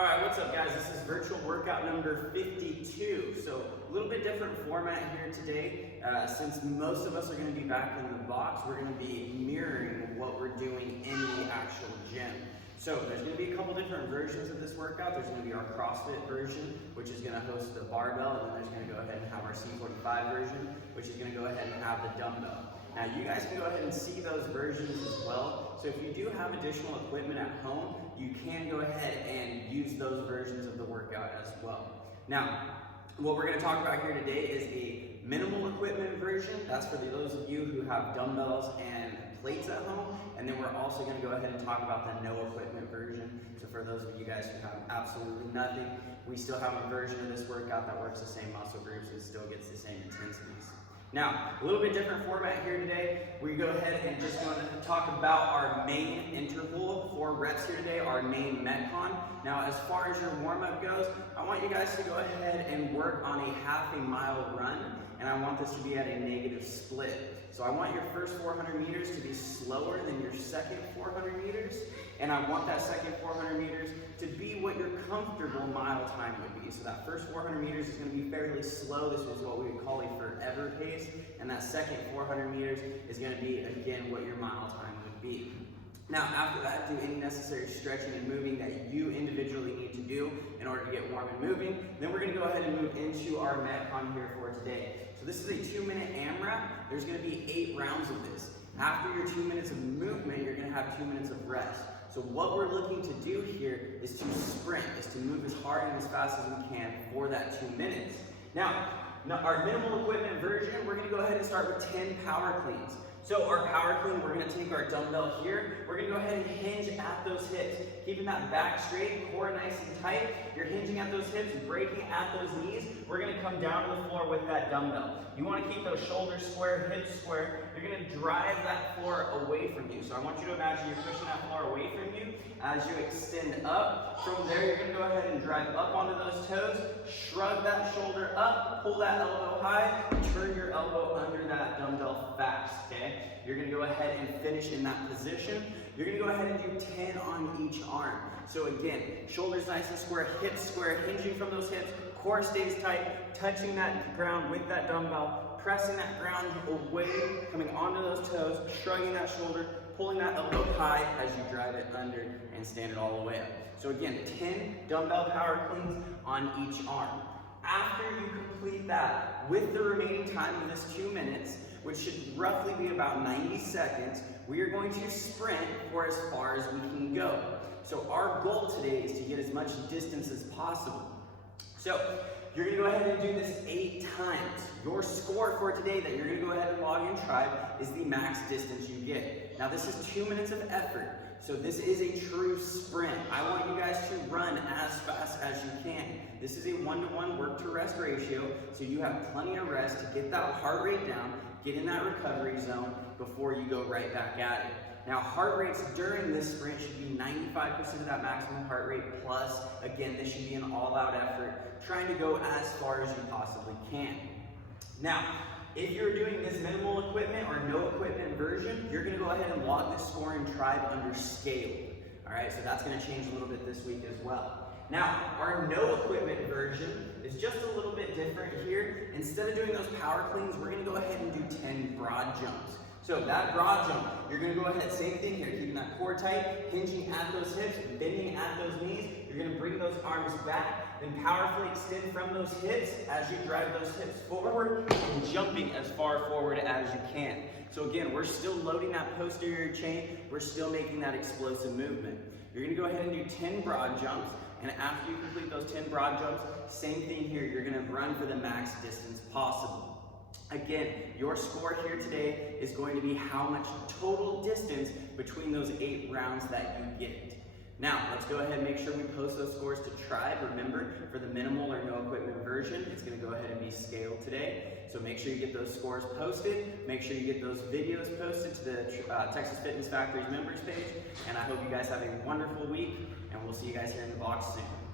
All right, what's up guys? This is virtual workout number 52. So a little bit different format here today. Since most of us are gonna be back in the box, we're gonna be mirroring what we're doing in the actual gym. So there's gonna be a couple different versions of this workout. There's gonna be our CrossFit version, which is gonna host the barbell, and then there's gonna go ahead and have our C45 version, which is gonna go ahead and have the dumbbell. Now you guys can go ahead and see those versions as well. So if you do have additional equipment at home, you can go ahead and use those versions of the workout as well. Now, what we're gonna talk about here today is a minimal equipment version. That's for those of you who have dumbbells and plates at home. And then we're also gonna go ahead and talk about the no equipment version. So for those of you guys who have absolutely nothing, we still have a version of this workout that works the same muscle groups and still gets the same intensities. Now, a little bit different format here today. We go ahead and just going to talk about our main interval, 4 reps here today, our main Metcon. Now, as far as your warm-up goes, I want you guys to go ahead and work on a half a mile run, and I want this to be at a negative split. So I want your first 400 meters to be slower than your second 400 meters, and I want that second 400 meters to be what your comfortable mile time would be. So that first 400 meters is going to be fairly slow. This is what we would call a forever pace, and that second 400 meters is going to be, again, what your mile time would be. Now, after that, do any necessary stretching and moving that you individually need to do in order to get warm and moving. Then we're going to go ahead and move into our Metcon here for today. So this is a 2-minute AMRAP. There's going to be 8 rounds of this. After your 2 minutes of movement, you're going to have 2 minutes of rest. So what we're looking to do here is to sprint, is to move as hard and as fast as we can for that 2 minutes. Now our minimal equipment version, we're going to go ahead and start with 10 power cleans. So our power clean, we're going to take our dumbbell here. We're going to go ahead and hinge at those hips, keeping that back straight, core nice and tight. You're hinging at those hips, breaking at those knees. We're going to come down to the floor with that dumbbell. You want to keep those shoulders square, hips square. You're going to drive that floor away from you. So I want you to imagine you're pushing that floor away from you as you extend up. From there, you're going to go ahead and drive up onto those toes, shrug that shoulder up, pull that elbow high, turn your elbow under that dumbbell fast, okay? You're going to go ahead and finish in that position. You're going to go ahead and do 10 on each arm. So again, shoulders nice and square, hips square, hinging from those hips, core stays tight, touching that ground with that dumbbell, pressing that ground away, coming onto those toes, shrugging that shoulder, pulling that elbow high as you drive it under and stand it all the way up. So again, 10 dumbbell power cleans on each arm. After you complete that, with the remaining time of this 2 minutes, which should roughly be about 90 seconds, we are going to sprint for as far as we can go. So our goal today is to get as much distance as possible. So you're going to go ahead and do this 8 times. Your score for today that you're going to go ahead and log in Tribe is the max distance you get. Now this is 2 minutes of effort. So this is a true sprint. I want you guys to run as fast as you can. This is a 1-to-1 work to rest ratio, so you have plenty of rest to get that heart rate down, get in that recovery zone before you go right back at it. Now heart rates during this sprint should be 95% of that maximum heart rate plus. Again, this should be an all-out effort, trying to go as far as you possibly can. Now, if you're doing this minimal equipment or no equipment version, you're going to go ahead and log this score in Tribe under scaled. All right, so that's going to change a little bit this week as well. Now, our no equipment version is just a little bit different here. Instead of doing those power cleans, we're going to go ahead and do 10 broad jumps. So that broad jump, you're going to go ahead, same thing here, keeping that core tight, hinging at those hips, bending at those knees. You're going to bring those arms back, then powerfully extend from those hips as you drive those hips forward and jumping as far forward as you can. So again, we're still loading that posterior chain. We're still making that explosive movement. You're going to go ahead and do 10 broad jumps. And after you complete those 10 broad jumps, same thing here. You're going to run for the max distance possible. Again, your score here today is going to be how much total distance between those 8 rounds that you get. Now, let's go ahead and make sure we post those scores to Tribe. Remember, for the minimal or no equipment version, it's going to go ahead and be scaled today. So make sure you get those scores posted. Make sure you get those videos posted to the Texas Fitness Factory's members page. And I hope you guys have a wonderful week, and we'll see you guys here in the box soon.